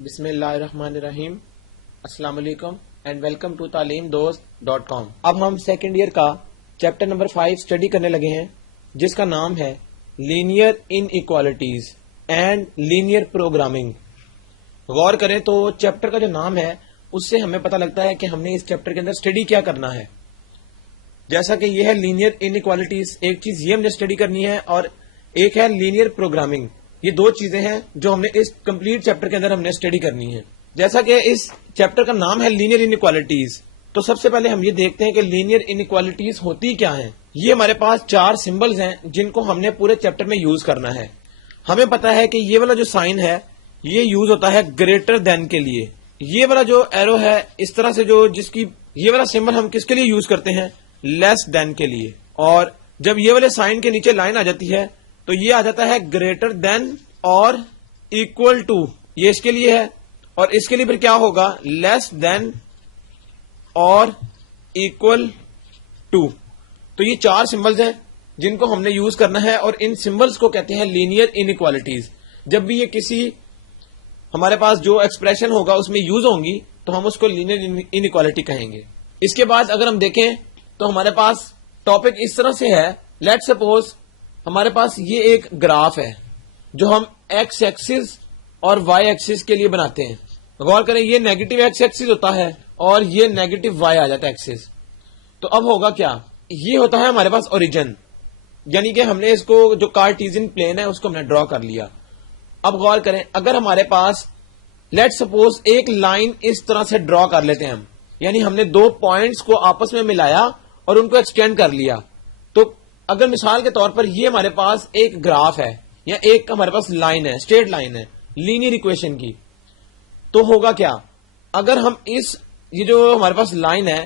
بسم اللہ الرحمن الرحیم. السلام علیکم اینڈ ویلکم ٹو تعلیم-دوست.com. اب ہم سیکنڈ ایئر کا چیپٹر نمبر 5 اسٹڈی کرنے لگے ہیں جس کا نام ہے linear inequalities and linear programming. غور کریں تو چیپٹر کا جو نام ہے اس سے ہمیں پتہ لگتا ہے کہ ہم نے اس چیپٹر کے اندر اسٹڈی کیا کرنا ہے. جیسا کہ یہ ہے لینئر ان ایکوالٹیز، ایک چیز یہ ہم نے اسٹڈی کرنی ہے اور ایک ہے لینئر پروگرامنگ. یہ دو چیزیں ہیں جو ہم نے اس کمپلیٹ چیپٹر کے اندر ہم نے اسٹڈی کرنی ہے. جیسا کہ اس چیپٹر کا نام ہے لینئر ان ایکوالٹیز، تو سب سے پہلے ہم یہ دیکھتے ہیں کہ لینئر ان ایکوالٹیز ہوتی کیا ہیں. یہ ہمارے پاس 4 سمبلز ہیں جن کو ہم نے پورے چیپٹر میں یوز کرنا ہے. ہمیں پتا ہے کہ یہ والا جو سائن ہے یہ یوز ہوتا ہے گریٹر دین کے لیے. یہ والا جو ایرو ہے اس طرح سے جو جس کی یہ والا سمبل ہم کس کے لیے یوز کرتے ہیں؟ لیس دین کے لیے. اور جب یہ والے سائن کے نیچے لائن آ جاتی ہے تو یہ آ جاتا ہے گریٹر دین اور اکول ٹو، یہ اس کے لیے ہے. اور اس کے لیے پھر کیا ہوگا؟ لیس دین اور اکول ٹو. تو یہ 4 سمبلز ہیں جن کو ہم نے یوز کرنا ہے اور ان سمبلز کو کہتے ہیں لینئر ان ایکوالٹیز. جب بھی یہ کسی ہمارے پاس جو ایکسپریشن ہوگا اس میں یوز ہوں گی تو ہم اس کو لینئر ان ایکوالٹی کہیں گے. اس کے بعد اگر ہم دیکھیں تو ہمارے پاس ٹاپک اس طرح سے ہے. لیٹ سپوز ہمارے پاس یہ ایک گراف ہے جو ہم ایکس ایکسس اور وائی ایکسس کے لیے بناتے ہیں. غور کریں یہ نیگیٹو ایکس ایکسس ہوتا ہے اور یہ نیگیٹو وائی آ جاتا ہے ایکسس. تو اب ہوگا کیا؟ یہ ہوتا ہے ہمارے پاس اوریجن، یعنی کہ ہم نے اس کو جو کارٹیزن پلین ہے اس کو ہم نے ڈرا کر لیا. اب غور کریں اگر ہمارے پاس لیٹ سپوز ایک لائن اس طرح سے ڈرا کر لیتے ہیں ہم، یعنی ہم نے 2 پوائنٹس کو آپس میں ملایا اور ان کو ایکسٹینڈ کر لیا. تو اگر مثال کے طور پر یہ ہمارے پاس ایک گراف ہے یا ایک ہمارے پاس لائن ہے، اسٹریٹ لائن ہے لینئر ایکویشن کی، تو ہوگا کیا؟ اگر ہم یہ جو ہمارے پاس لائن ہے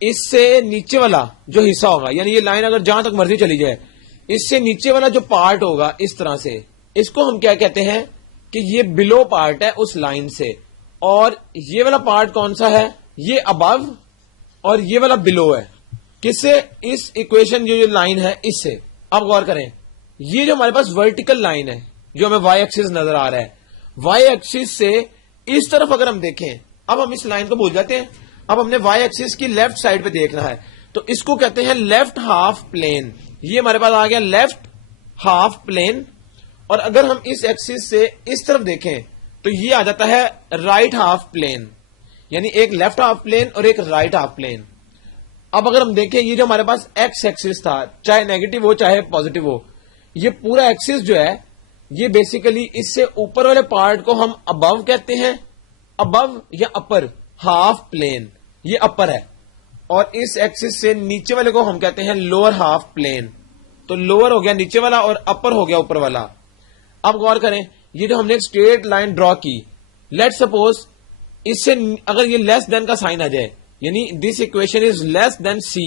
اس سے نیچے والا جو حصہ ہوگا، یعنی یہ لائن اگر جہاں تک مرضی چلی جائے، اس سے نیچے والا جو پارٹ ہوگا اس طرح سے، اس کو ہم کیا کہتے ہیں کہ یہ بلو پارٹ ہے اس لائن سے. اور یہ والا پارٹ کون سا ہے؟ یہ ابو اور یہ والا بلو ہے. کس سے؟ اس ایکویشن جو لائن ہے اس سے. اب غور کریں یہ جو ہمارے پاس ورٹیکل لائن ہے جو ہمیں وائی ایکسس نظر آ رہا ہے، وائی ایکسس سے اس طرف اگر ہم دیکھیں، اب ہم اس لائن کو بھول جاتے ہیں، اب ہم نے وائی ایکسس کی لیفٹ سائڈ پہ دیکھنا ہے تو اس کو کہتے ہیں لیفٹ ہاف پلین. یہ ہمارے پاس آ گیا لیفٹ ہاف پلین. اور اگر ہم اس ایکسس سے اس طرف دیکھیں تو یہ آ جاتا ہے رائٹ ہاف پلین، یعنی ایک لیفٹ ہاف پلین اور ایک رائٹ ہاف پلین. اب اگر ہم دیکھیں یہ جو ہمارے پاس ایکس ایکسس تھا، چاہے نیگیٹو ہو چاہے پازیٹو ہو، یہ پورا ایکسس جو ہے یہ بیسیکلی اس سے اوپر والے پارٹ کو ہم ابو کہتے ہیں، ابو یا اپر ہاف پلین، یہ اپر ہے. اور اس ایکسس سے نیچے والے کو ہم کہتے ہیں لوور ہاف پلین. تو لوور ہو گیا نیچے والا اور اپر ہو گیا اوپر والا. اب غور کریں یہ جو ہم نے اسٹریٹ لائن ڈرا کی، لیٹ سپوز اس سے اگر یہ لیس دین کا سائن آ جائے، یعنی دس اکویشن از لیس دین سی،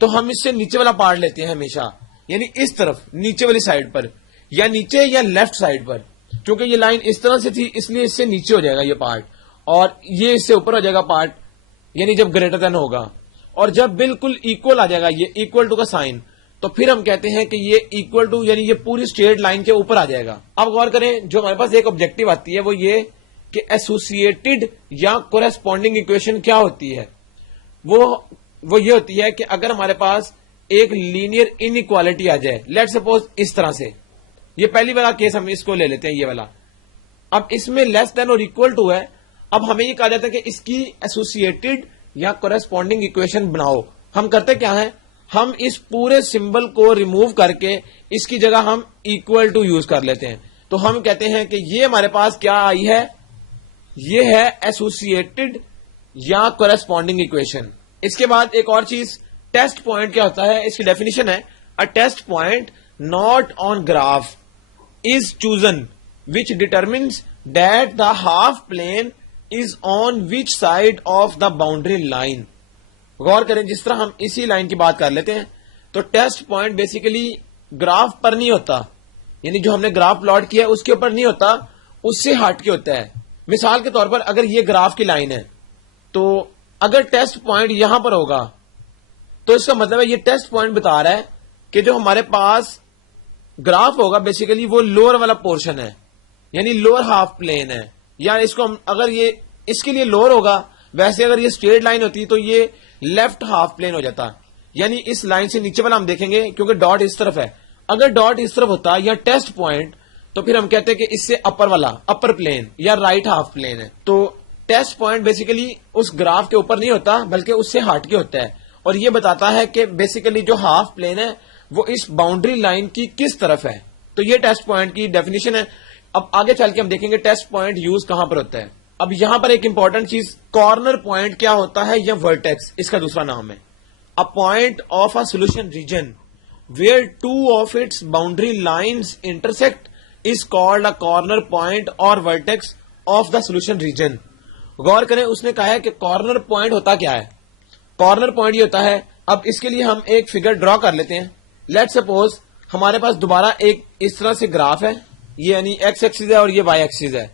تو ہم اس سے نیچے والا پارٹ لیتے ہیں ہمیشہ، یعنی اس طرف نیچے والی سائڈ پر، یا نیچے یا لیفٹ سائڈ پر. کیونکہ یہ لائن اس طرح سے تھی اس لیے اس سے نیچے ہو جائے گا یہ پارٹ اور یہ اس سے اوپر ہو جائے گا پارٹ، یعنی جب گریٹر دین ہوگا. اور جب بالکل ایکول آ جائے گا یہ ایکول ٹو کا سائن، تو پھر ہم کہتے ہیں کہ یہ ایکول ٹو یعنی یہ پوری اسٹریٹ لائن کے اوپر آ جائے گا. اب غور کریں جو ہمارے پاس ایک آبجیکٹو آتی ہے وہ یہ کہ ایسوسیٹڈ یا کورسپونڈنگ ایکویشن کیا ہوتی ہے. وہ یہ ہوتی ہے کہ اگر ہمارے پاس ایک لینئر ان ایکوالٹی آ جائے، لیٹ سپوز اس طرح سے، یہ پہلی والا کیس ہم اس کو لے لیتے ہیں یہ والا. اب اس میں لیس دین اور اکول ٹو ہے. اب ہمیں یہ کہا جاتا ہے کہ اس کی ایسوسیٹڈ یا کورسپونڈنگ ایکویشن بناؤ. ہم کرتے کیا ہیں؟ ہم اس پورے سمبل کو ریموو کر کے اس کی جگہ ہم اکول ٹو یوز کر لیتے ہیں. تو ہم کہتے ہیں کہ یہ ہمارے پاس کیا آئی ہے؟ یہ ہے ایسوسیٹڈ یا کورسپونڈنگ ایکویشن. اس کے بعد ایک اور چیز ٹیسٹ پوائنٹ کیا ہوتا ہے، اس کی ڈیفینیشن ہے a test point not on graph is chosen which determines that the half plane is on which side of the boundary line. غور کریں جس طرح ہم اسی لائن کی بات کر لیتے ہیں تو ٹیسٹ پوائنٹ بیسیکلی گراف پر نہیں ہوتا، یعنی جو ہم نے گراف پلاٹ کیا ہے اس کے اوپر نہیں ہوتا، اس سے ہٹ کے ہوتا ہے. مثال کے طور پر اگر یہ گراف کی لائن ہے تو اگر ٹیسٹ پوائنٹ یہاں پر ہوگا تو اس کا مطلب ہے یہ ٹیسٹ پوائنٹ بتا رہا ہے کہ جو ہمارے پاس گراف ہوگا بیسیکلی وہ لوور والا پورشن ہے، یعنی لوور ہاف پلین ہے. یا اس کو اگر یہ اس کے لیے لوور ہوگا، ویسے اگر یہ اسٹریٹ لائن ہوتی تو یہ لیفٹ ہاف پلین ہو جاتا، یعنی اس لائن سے نیچے والا ہم دیکھیں گے کیونکہ ڈاٹ اس طرف ہے. اگر ڈاٹ اس طرف ہوتا یا ٹیسٹ پوائنٹ تو پھر ہم کہتے ہیں کہ اس سے اپر والا اپر پلین یا رائٹ ہاف پلین ہے. تو ٹیسٹ پوائنٹ بیسیکلی اس گراف کے اوپر نہیں ہوتا بلکہ اس سے ہٹ کے ہوتا ہے، اور یہ بتاتا ہے کہ بیسیکلی جو ہاف پلین ہے وہ اس باؤنڈری لائن کی کس طرف ہے. تو یہ ٹیسٹ پوائنٹ کی ڈیفینیشن ہے. اب آگے چل کے ہم دیکھیں گے ٹیسٹ پوائنٹ یوز کہاں پر ہوتا ہے. اب یہاں پر ایک امپورٹنٹ چیز، کارنر پوائنٹ کیا ہوتا ہے یا ورٹیکس اس کا دوسرا نام ہے. A point of a solution region where two of its boundary lines intersect is called a corner point or vertex of the solution region. غور کریں، اس نے کہا ہے کہ کارنر پوائنٹ ہوتا کیا ہے. کارنر پوائنٹ یہ ہوتا ہے، اب اس کے لیے ہم ایک فگر ڈرا کر لیتے ہیں. لیٹ سپوز ہمارے پاس دوبارہ ایک اس طرح سے گراف ہے، یہ یعنی ایکس ایکسس ہے اور یہ وائی ایکسس ہے.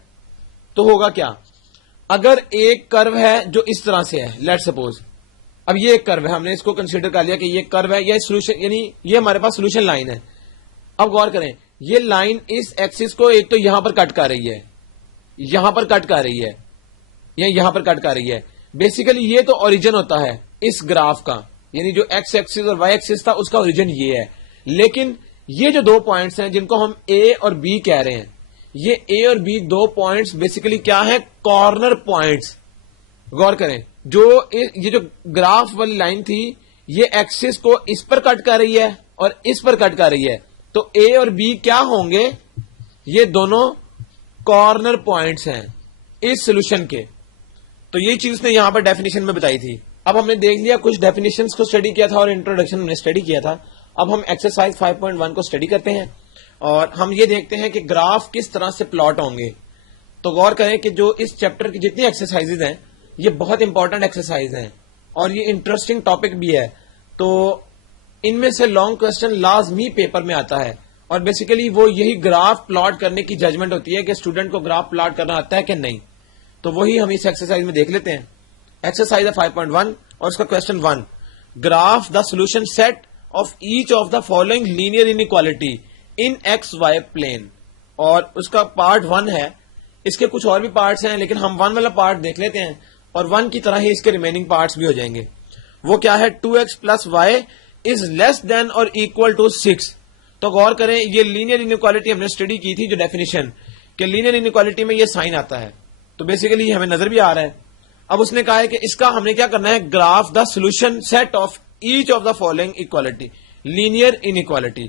تو ہوگا کیا، اگر ایک کرو ہے جو اس طرح سے ہے، لیٹ سپوز اب یہ ایک کرو ہے، ہم نے اس کو کنسیڈر کر لیا کہ یہ کرو ہے، یہ سولوشن یعنی یہ ہمارے پاس سولوشن لائن ہے. اب غور کریں، یہ لائن اس ایکسس کو ایک تو یہاں پر کٹ کر رہی ہے، یہاں پر کٹ کر رہی ہے، یا یہاں پر کٹ کر رہی ہے. بیسیکلی یہ تو اوریجن ہوتا ہے اس گراف کا، یعنی جو ایکس ایکسس اور وائی ایکسس تھا اس کا اوریجن یہ ہے. لیکن یہ جو دو پوائنٹس ہیں جن کو ہم اے اور بی کہہ رہے ہیں، یہ اے اور بی دو پوائنٹس بیسیکلی کیا ہے، کارنر پوائنٹس. غور کریں، یہ جو گراف والی لائن تھی یہ ایکسس کو اس پر کٹ کر رہی ہے اور اس پر کٹ کر رہی ہے. تو اے اور بی کیا ہوں گے، یہ دونوں کارنر پوائنٹس ہیں اس سولوشن کے. تو یہ چیز نے یہاں پر ڈیفینیشن میں بتائی تھی. اب ہم نے دیکھ لیا کچھ ڈیفینیشنز کو اسٹڈی کیا تھا اور انٹروڈکشن ہم نے اسٹڈی کیا تھا. اب ہم ایکسرسائز 5.1 کو اسٹڈی کرتے ہیں اور ہم یہ دیکھتے ہیں کہ گراف کس طرح سے پلاٹ ہوں گے. تو غور کریں کہ جو اس چیپٹر کی جتنی ایکسرسائز ہیں یہ بہت امپورٹنٹ ایکسرسائز ہیں اور یہ انٹرسٹنگ ٹاپک بھی ہے. تو ان میں سے لانگ کوسچن لازمی پیپر میں آتا ہے اور بیسیکلی وہ یہی گراف پلاٹ کرنے کی ججمنٹ ہوتی ہے کہ اسٹوڈنٹ کو گراف پلاٹ کرنا آتا ہے کہ نہیں. تو وہی ہم اس ایکسرسائز میں دیکھ لیتے ہیں. ایکسرسائز 5.1 اور اس کا question 1، graph the solution set of each of the following linear inequality in x y plane. اور اس کا پارٹ 1 ہے، اس کے کچھ اور بھی پارٹس ہیں لیکن ہم 1 والا پارٹ دیکھ لیتے ہیں اور 1 کی طرح ہی اس کے ریمیننگ پارٹس بھی ہو جائیں گے. وہ کیا ہے، 2x پلس وائی از لیس دین اور اکول ٹو 6. تو غور کریں، یہ لینئر انیکوالٹی ہم نے اسٹڈی کی تھی، جو ڈیفینیشن کہ لینئر انیکوالٹی میں یہ سائن آتا ہے. تو بیسیکلی یہ ہمیں نظر بھی آ رہا ہے. اب اس نے کہا ہے کہ اس کا ہم نے کیا کرنا ہے، graph the solution set of each of the following equality linear inequality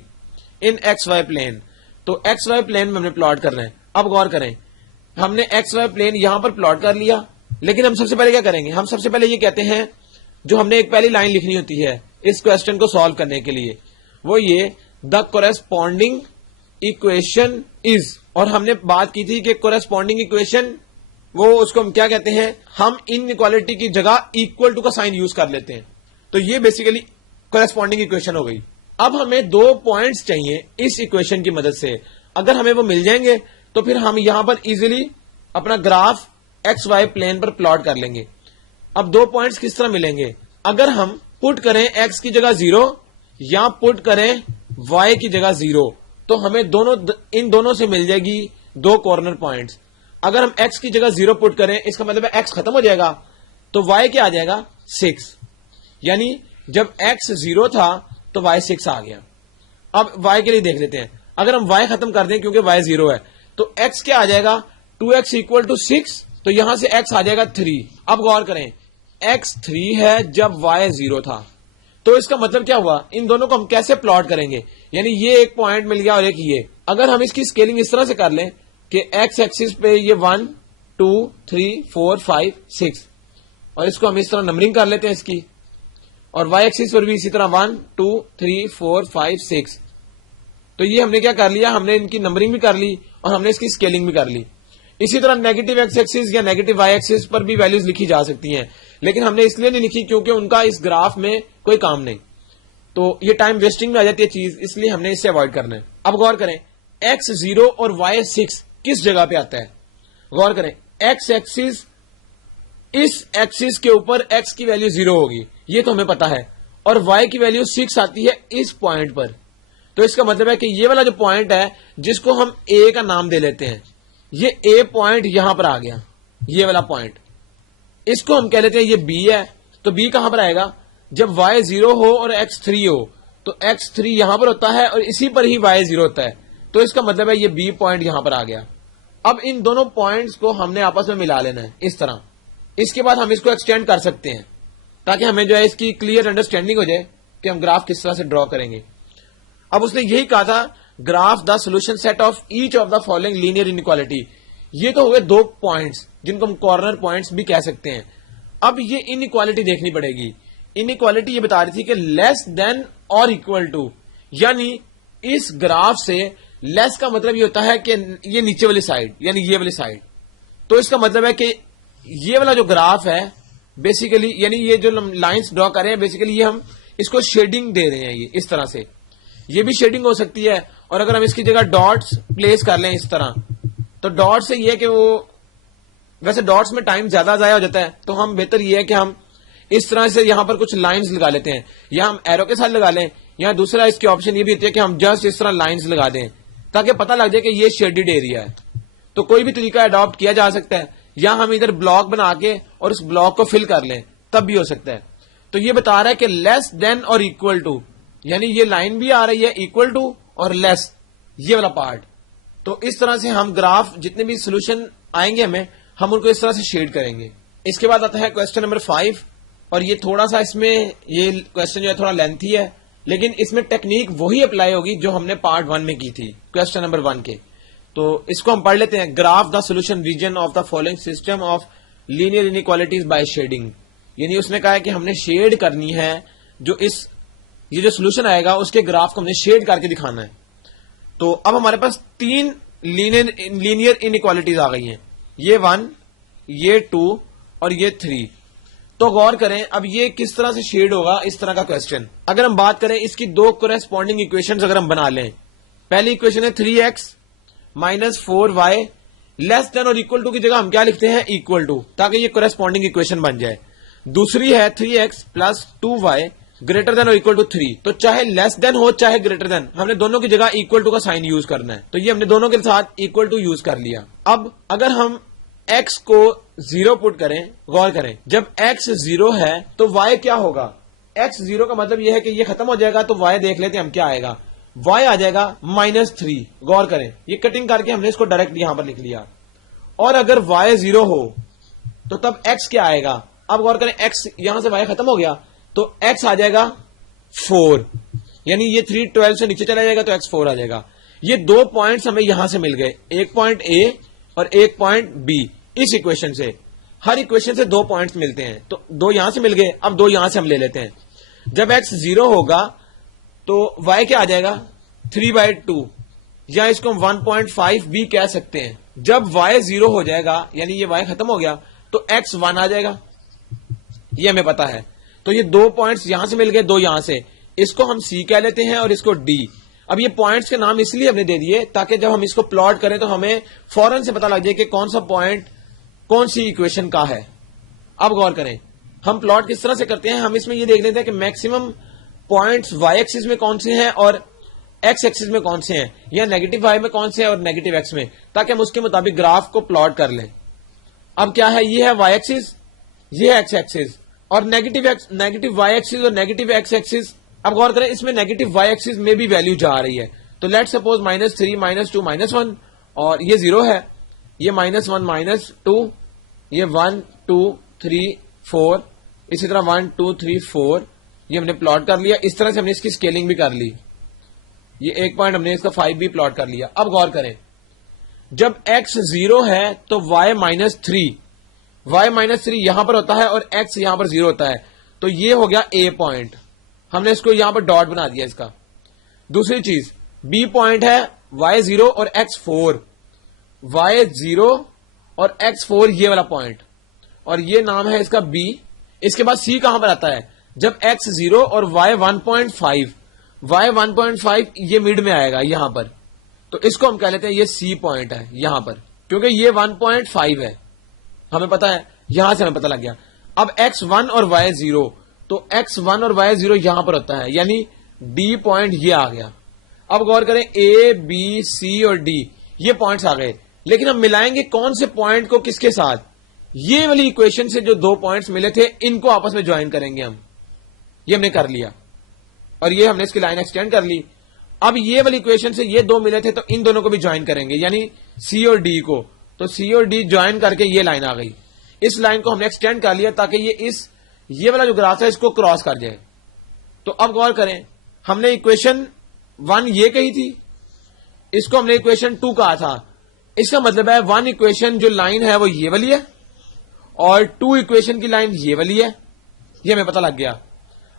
in x y plane. تو ایکس وائی پلین میں ہم نے پلاٹ کرنا ہے. اب غور کریں، ہم نے ایکس وائی پلین یہاں پر پلاٹ کر لیا، لیکن ہم سب سے پہلے کیا کریں گے، ہم سب سے پہلے یہ کہتے ہیں جو ہم نے ایک پہلی لائن لکھنی ہوتی ہے اس کوسچن کو سالو کرنے کے لیے، وہ یہ دا کورسپونڈنگ اکویشن از. اور ہم نے بات کی تھی کہ کورسپونڈنگ اکویشن وہ اس کو ہم کیا کہتے ہیں، ہم ان اکوالٹی کی جگہ اکول ٹو کا سائن یوز کر لیتے ہیں. تو یہ بیسیکلی کورسپونڈنگ اکویشن ہو گئی. اب ہمیں 2 پوائنٹس چاہیے اس اکویشن کی مدد سے. اگر ہمیں وہ مل جائیں گے تو پھر ہم یہاں پر ایزیلی اپنا گراف ایکس وائی پلین پر پلاٹ کر لیں گے. اب 2 پوائنٹس کس طرح ملیں گے، اگر ہم پٹ کریں ایکس کی جگہ 0 یا پٹ کریں وائی کی جگہ 0 تو ہمیں ان دونوں سے مل جائے گی 2 کارنر پوائنٹس. اگر ہم ایکس کی جگہ 0 پٹ کریں اس کا مطلب ہے ایکس ختم ہو جائے گا تو وائی کیا آ جائے گا 6، یعنی جب ایکس 0 تھا تو وائی 6 آ گیا. اب وائی کے لیے دیکھ لیتے ہیں، اگر ہم وائی ختم کر دیں کیونکہ وائی 0 ہے تو ایکس کیا آ جائے گا 2x اکول ٹو 6، تو یہاں سے ایکس آ جائے گا 3. اب غور کریں، ایکس 3 ہے جب وائی 0 تھا، تو اس کا مطلب کیا ہوا، ان دونوں کو ہم کیسے پلاٹ کریں گے، یعنی یہ ایک پوائنٹ مل گیا اور ایک یہ. اگر ہم اس کی اسکیلنگ اس طرح سے کر لیں کہ ایکس ایکسس پہ یہ 1 2 3 4 5 6 اور اس کو ہم اس طرح نمبرنگ کر لیتے ہیں اس کی، اور وائی ایکسس پر بھی اسی طرح 1 2 3 4 5 6. تو یہ ہم نے کیا کر لیا، ہم نے ان کی نمبرنگ بھی کر لی اور ہم نے اس کی اسکیلنگ بھی کر لی. اسی طرح نیگیٹو ایکس ایکسس یا نیگیٹو وائی ایکسس پر بھی ویلیوز لکھی جا سکتی ہیں، لیکن ہم نے اس لیے نہیں لکھی کیونکہ ان کا اس گراف میں کوئی کام نہیں، تو یہ ٹائم ویسٹنگ میں آ جاتی ہے چیز، اس لیے ہم نے اسے اوائڈ کرنا ہے. اب غور کریں، ایکس 0 اور وائی 6 کس جگہ پہ آتا ہے. غور کریں، ایکس ایکسس، اس ایکسس کے اوپر ایکس کی ویلیو 0 ہوگی، یہ تو ہمیں پتا ہے، اور وائی کی ویلیو 6 آتی ہے اس پوائنٹ پر. تو اس کا مطلب ہے کہ یہ والا جو پوائنٹ ہے جس کو ہم اے کا نام دے لیتے ہیں، یہ اے پوائنٹ یہاں پر آ گیا, یہ والا پوائنٹ, اس کو ہم کہہ لیتے ہیں یہ بی ہے. تو بی کہاں پر آئے گا؟ جب y0 ہو اور x3 ہو تو x3 یہاں پر ہوتا ہے اور اسی پر ہی y0 ہوتا ہے. تو اس کا مطلب ہے یہ بی پوائنٹ یہاں پر آ گیا. اب ان دونوں پوائنٹس کو ہم نے آپس میں ملا لینا ہے اس طرح. اس کے بعد ہم اس کو ایکسٹینڈ کر سکتے ہیں تاکہ ہمیں جو ہے اس کی کلیئر انڈرسٹینڈنگ ہو جائے کہ ہم گراف کس طرح سے ڈرا کریں گے. اب اس نے یہی کہا تھا graph the solution set of each of the following linear inequality. یہ تو ہوئے دو پوائنٹس جن کو ہم کارنر پوائنٹس بھی کہہ سکتے ہیں. اب یہ انیکوالٹی دیکھنی پڑے گی. انیکوالٹی یہ بتا رہی تھی کہ لیس دین اور اکول ٹو, یعنی اس گراف سے لیس کا مطلب یہ ہوتا ہے کہ یہ نیچے والی سائڈ یعنی یہ والی سائڈ. تو اس کا مطلب ہے کہ یہ والا جو گراف ہے بیسیکلی یعنی یہ جو لائنس ڈرا کر رہے ہیں بیسیکلی یہ ہم اس کو شیڈنگ دے رہے ہیں. یہ اس طرح سے یہ بھی شیڈنگ ہو سکتی ہے, اور اگر ہم اس کی جگہ ڈاٹس پلیس کر لیں اس طرح تو ڈاٹ سے یہ ہے کہ وہ ویسے ڈاٹس میں ٹائم زیادہ ضائع ہو جاتا ہے, تو ہم بہتر یہ ہے کہ ہم اس طرح سے یہاں پر کچھ لائنز لگا لیتے ہیں, یا ہم ایرو کے ساتھ لگا لیں, یا دوسرا اس کی آپشن یہ بھی ہوتی ہے کہ ہم جسٹ اس طرح لائنز لگا دیں تاکہ پتہ لگ جائے کہ یہ شیڈڈ ایریا ہے. تو کوئی بھی طریقہ اڈاپٹ کیا جا سکتا ہے, یا ہم ادھر بلاک بنا کے اور اس بلاک کو فل کر لیں تب بھی ہو سکتا ہے. تو یہ بتا رہا ہے کہ لیس دین اور اکول ٹو, یعنی یہ لائن بھی آ رہی ہے اکول ٹو اور لیس, یہ والا پارٹ. تو اس طرح سے ہم گراف جتنے بھی سولوشن آئیں گے ہم ان کو اس طرح سے شیڈ کریں گے. اس کے بعد آتا ہے کوسچن نمبر 5, اور یہ تھوڑا سا اس میں یہ کوسچن جو ہے تھوڑا لینتھی ہے, لیکن اس میں ٹیکنیک وہی اپلائی ہوگی جو ہم نے پارٹ 1 میں کی تھی کوسچن نمبر 1 کے. تو اس کو ہم پڑھ لیتے ہیں. Graph the solution region of the following system of linear inequalities by shading. یعنی اس نے کہا ہے کہ ہم نے شیڈ کرنی ہے جو یہ جو سولوشن آئے گا اس کے گراف کو ہم نے شیڈ کر کے دکھانا ہے. تو اب ہمارے پاس 3 لینئر انیکوالٹیز آ گئی ہیں, یہ 1, یہ 2 اور یہ 3. تو غور کریں اب یہ کس طرح سے شیڈ ہوگا اس طرح کا کوسچن. اگر ہم بات کریں اس کی 2 کورسپونڈنگ اکویشنز اگر ہم بنا لیں. پہلی اکویشن ہے 3x مائنس 4y لیس دین اور اکول ٹو کی جگہ ہم کیا لکھتے ہیں اکول ٹو, تاکہ یہ کورسپونڈنگ اکویشن بن جائے. دوسری ہے 3x plus 2y greater than اور اکول ٹو 3. تو چاہے لیس دین ہو چاہے گریٹر دین, ہم نے دونوں کی جگہ اکول ٹو کا سائن یوز کرنا ہے. تو یہ ہم نے دونوں کے ساتھ اکول ٹو یوز کر لیا. اب اگر ہم x کو 0 پٹ کریں, غور کریں جب x 0 ہے تو y کیا ہوگا. x 0 کا مطلب یہ ہے کہ یہ ختم ہو جائے گا, تو y دیکھ لیتے ہیں ہم کیا آئے گا. y آ جائے گا -3. غور کریں یہ کٹنگ کر کے ہم نے اس کو ڈائریکٹ یہاں پر لکھ لیا. اور اگر y 0 ہو تو تب x کیا آئے گا. اب غور کریں x یہاں سے y ختم ہو گیا تو x آ جائے گا 4, یعنی یہ 3 12 سے نیچے چلا جائے گا تو x 4 آ جائے گا. یہ 2 پوائنٹس ہمیں یہاں سے مل گئے, ایک پوائنٹ A اور ایک پوائنٹ B. اس اکویشن سے ہر اکویشن سے 2 پوائنٹس ملتے ہیں, تو 2 یہاں سے مل گئے. اب 2 یہاں سے ہم لے لیتے ہیں. جب x 0 ہوگا تو y کیا آ جائے گا 3/2, یا اس کو ہم 1.5 بھی کہہ سکتے ہیں. جب y 0 ہو جائے گا یعنی یہ y ختم ہو گیا تو x 1 آ جائے گا, یہ ہمیں پتا ہے. تو یہ 2 پوائنٹس یہاں سے مل گئے, 2 یہاں سے, اس کو ہم C کہہ لیتے ہیں اور اس کو D. اب یہ پوائنٹس کے نام اس لیے ہم نے دے دیے تاکہ جب ہم اس کو پلاٹ کریں تو ہمیں فوراً سے پتا لگ جائے کہ کون سا پوائنٹ کون سی اکویشن کا ہے. اب غور کریں ہم پلاٹ کس طرح سے کرتے ہیں. ہم اس میں یہ دیکھ لیتے ہیں کہ میکسیمم پوائنٹس y ایکسس میں کون سے ہیں اور x ایکسس میں کون سے ہیں, یا نیگیٹو y میں کون سے ہیں اور نیگیٹو x میں, تاکہ ہم اس کے مطابق گراف کو پلاٹ کر لیں. اب کیا ہے, یہ ہے y ایکسس, یہ ہے x ایکسس, اور نیگیٹو y ایکسس اور نیگیٹو x ایکسس. اب غور کریں اس میں نیگیٹو y ایکسس میں بھی ویلیو جا رہی ہے. تو لیٹ سپوز -3 -2 -1, اور یہ 0 ہے, یہ -1 -2, یہ 1 2 3 4, اسی طرح 1 2 3 4, یہ ہم نے پلاٹ کر لیا. اس طرح سے ہم نے اس کی اسکیلنگ بھی کر لی. یہ ایک پوائنٹ ہم نے اس کا 5 بھی پلاٹ کر لیا. اب غور کریں جب x 0 ہے تو y -3 یہاں پر ہوتا ہے اور x یہاں پر 0 ہوتا ہے. تو یہ ہو گیا A پوائنٹ, ہم نے اس کو یہاں پر ڈاٹ بنا دیا اس کا. دوسری چیز B پوائنٹ ہے y 0 اور x 4, y 0 اور x 4 یہ والا پوائنٹ, اور یہ نام ہے اس کا B. اس کے بعد C کہاں پر آتا ہے جب x 0 اور y 1.5, y 1.5 یہ مڈ میں آئے گا یہاں پر. تو اس کو ہم کہہ لیتے ہیں یہ C پوائنٹ ہے یہاں پر, کیونکہ یہ 1.5 ہے, ہمیں پتا ہے, یہاں سے ہمیں پتا لگ گیا. اب x1 اور y 0, تو x1 اور y 0 یہاں پر ہوتا ہے, یعنی D پوائنٹ یہ آ گیا. اب غور کریں A B C اور D یہ پوائنٹس آ گئے. لیکن ہم ملائیں گے کون سے پوائنٹ کو کس کے ساتھ؟ یہ والی اکویشن سے جو دو پوائنٹس ملے تھے ان کو آپس میں جوائن کریں گے ہم. یہ ہم نے کر لیا اور یہ ہم نے اس کی لائن ایکسٹینڈ کر لی. اب یہ والی اکویشن سے یہ دو ملے تھے تو ان دونوں کو بھی جوائن کریں گے, یعنی سی اور ڈی کو. تو سی اور ڈی جوائن کر کے یہ لائن آ گئی. اس لائن کو ہم نے ایکسٹینڈ کر لیا تاکہ یہ والا جو گراف ہے اس کو کراس کر جائے. تو اب غور کریں, ہم نے اکویشن 1 یہ کہی تھی, اس کو ہم نے اکویشن 2 کہا تھا. اس کا مطلب ہے 1 اکویشن جو لائن ہے وہ یہ والی ہے اور 2 اکویشن کی لائن یہ والی ہے. یہ ہمیں پتہ لگ گیا.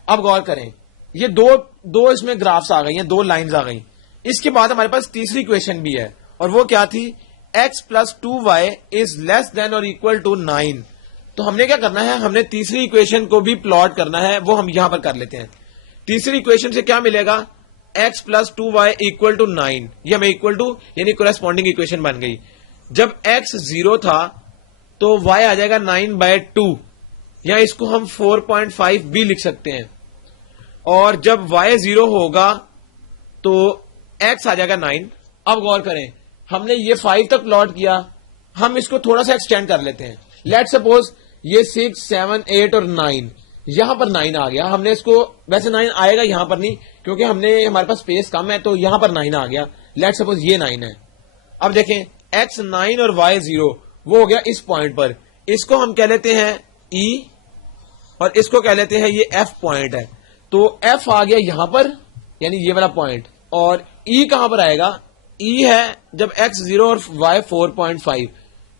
اب غور کریں, یہ دو اس میں گرافس آ گئی ہیں, 2 لائنز آ گئی. اس کے بعد ہمارے پاس تیسری اکویشن بھی ہے اور وہ کیا تھی؟ x + 2y is less than or equal to 9. تو ہم نے کیا کرنا ہے, ہم نے تیسری اکویشن کو بھی پلاٹ کرنا ہے. وہ ہم یہاں پر کر لیتے ہیں. تیسری اکویشن سے کیا ملے گا؟ x + 2y equal to 9. یہ ہمیں equal to یعنی کورسپونڈنگ اکویشن بن گئی. جب x 0 تھا تو y آ جائے گا 9/2, یا اس کو ہم 4.5 بھی لکھ سکتے ہیں. اور جب y 0 ہوگا تو x آ جائے گا 9. اب غور کریں, ہم نے یہ 5 تک پلاٹ کیا, ہم اس کو تھوڑا سا ایکسٹینڈ کر لیتے ہیں. لیٹ سپوز یہ 6, 7, 8 اور 9, یہاں پر 9 آ گیا. ہم نے اس کو, ویسے 9 آئے گا یہاں پر نہیں کیونکہ ہمارے پاس اسپیس کم ہے, تو یہاں پر 9 آ گیا. لیٹ سپوز یہ 9 ہے. اب دیکھیں x 9 اور y 0 وہ ہو گیا اس پوائنٹ پر. اس کو ہم کہہ لیتے ہیں E اور اس کو کہہ لیتے ہیں یہ F پوائنٹ ہے. تو F آ گیا یہاں پر, یعنی یہ والا پوائنٹ. اور E کہاں پر آئے گا؟ E ہے جب x 0 اور y 4.5,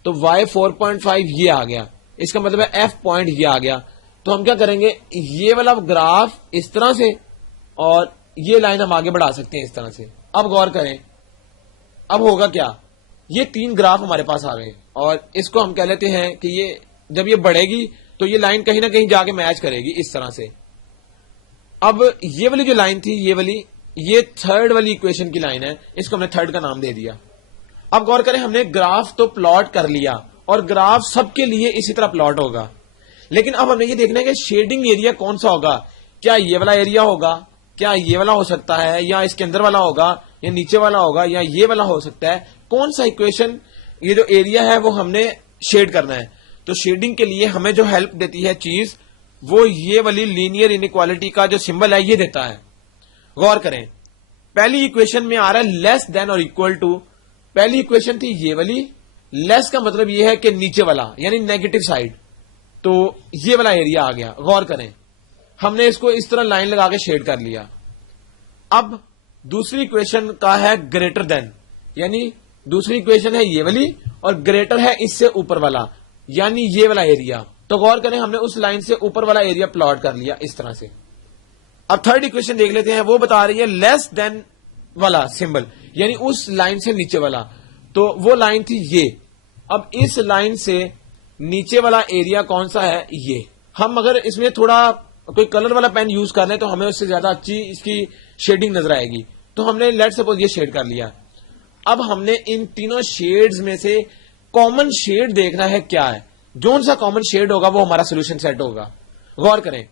تو y 4.5 یہ آ گیا. اس کا مطلب ہے F پوائنٹ یہ آ گیا. تو ہم کیا کریں گے, یہ والا گراف اس طرح سے اور یہ لائن ہم آگے بڑھا سکتے ہیں اس طرح سے. اب غور کریں, اب ہوگا کیا, یہ 3 گراف ہمارے پاس آ گئے اور اس کو ہم کہہ لیتے ہیں کہ یہ جب یہ بڑھے گی تو یہ لائن کہیں نہ کہیں جا کے میچ کرے گی اس طرح سے. اب یہ والی جو لائن تھی یہ والی, یہ تھرڈ والی اکویشن کی لائن ہے, اس کو ہم نے تھرڈ کا نام دے دیا. اب غور کریں, ہم نے گراف تو پلاٹ کر لیا اور گراف سب کے لیے اسی طرح پلاٹ ہوگا, لیکن اب ہمیں یہ دیکھنا ہے کہ شیڈنگ ایریا کون سا ہوگا. کیا یہ والا ایریا ہوگا, کیا یہ والا ہو سکتا ہے, یا اس کے اندر والا ہوگا, یا نیچے والا ہوگا, یا یہ والا ہو سکتا ہے. کون سا اکویشن, یہ جو ایریا ہے وہ ہم نے شیڈ کرنا ہے. تو شیڈنگ کے لیے ہمیں جو ہیلپ دیتی ہے چیز, وہ یہ والی لینئر انیکوالٹی کا جو سمبل ہے یہ دیتا ہے. غور کریں, پہلی اکویشن میں آ رہا ہے لیس دین اور اکول ٹو. پہلی اکویشن تھی یہ والی, لیس کا مطلب یہ ہے کہ نیچے والا یعنی نیگیٹو سائڈ. تو یہ والا ایریا آ گیا. غور کریں, ہم نے اس کو اس طرح لائن لگا کے شیڈ کر لیا. اب دوسری اکویشن کا ہے گریٹر دین, یعنی دوسری اکویشن ہے یہ والی اور گریٹر ہے اس سے اوپر والا یعنی یہ والا ایریا. تو غور کریں, ہم نے اس لائن سے اوپر والا ایریا پلاٹ کر لیا اس طرح سے. اب تھرڈ اکویشن دیکھ لیتے ہیں, وہ بتا رہی ہے لیس دین والا سمبل یعنی اس لائن سے نیچے والا. تو وہ لائن تھی یہ. اب اس لائن سے نیچے والا ایریا کون سا ہے؟ یہ. ہم اگر اس میں تھوڑا کوئی کلر والا پین یوز کر لیں تو ہمیں اس سے زیادہ اچھی اس کی شیڈنگ نظر آئے گی. تو ہم نے لیٹ سپوز یہ شیڈ کر لیا. اب ہم نے ان تینوں شیڈز میں سے کامن شیڈ دیکھنا ہے کیا ہے. جو سا کامن شیڈ ہوگا وہ ہمارا سولوشن سیٹ ہوگا. غور کریں,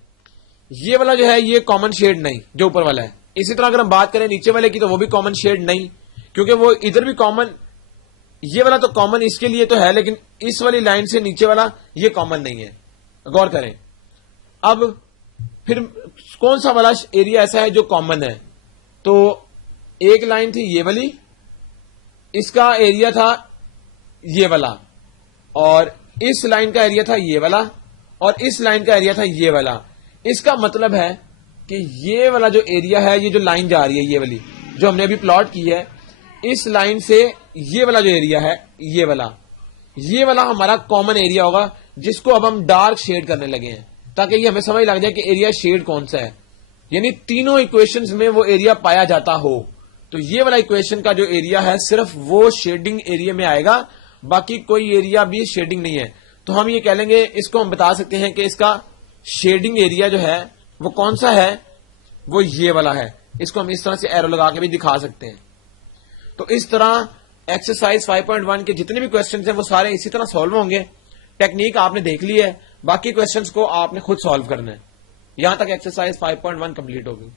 یہ والا جو ہے یہ کامن شیڈ نہیں جو اوپر والا ہے. اسی طرح اگر ہم بات کریں نیچے والے کی تو وہ بھی کامن شیڈ نہیں, کیونکہ وہ ادھر بھی کامن, یہ والا تو کامن اس کے لیے تو ہے لیکن اس والی لائن سے نیچے والا یہ کامن نہیں ہے. غور کریں, اب پھر کون سا والا ایریا ایسا ہے جو کامن ہے؟ تو ایک لائن تھی یہ والی, اس کا ایریا تھا یہ والا, اور اس لائن کا ایریا تھا یہ والا, اور اس لائن کا ایریا تھا یہ والا. اس کا مطلب ہے کہ یہ والا جو ایریا ہے, یہ جو لائن جا رہی ہے یہ والی جو ہم نے ابھی پلاٹ کی ہے, اس لائن سے یہ والا جو ایریا ہے یہ والا ہمارا کامن ایریا ہوگا, جس کو اب ہم ڈارک شیڈ کرنے لگے ہیں تاکہ یہ ہمیں سمجھ لگ جائے کہ ایریا شیڈ کون سا ہے. یعنی تینوں ایکویشنز میں وہ ایریا پایا جاتا ہو. تو یہ والا ایکویشن کا جو ایریا ہے صرف وہ شیڈنگ ایریا میں آئے گا, باقی کوئی ایریا بھی شیڈنگ نہیں ہے. تو ہم یہ کہہ لیں گے, اس کو ہم بتا سکتے ہیں کہ اس کا شیڈنگ ایریا جو ہے وہ کون سا ہے, وہ یہ والا ہے. اس کو ہم اس طرح سے ایرو لگا کے بھی دکھا سکتے ہیں. تو اس طرح ایکسرسائز 5.1 کے جتنے بھی کوسچنز ہیں وہ سارے اسی طرح سالو ہوں گے. ٹیکنیک آپ نے دیکھ لی ہے, باقی کوسچنز کو آپ نے خود سالو کرنا ہے. یہاں تک ایکسرسائز 5.1 کمپلیٹ ہوگی.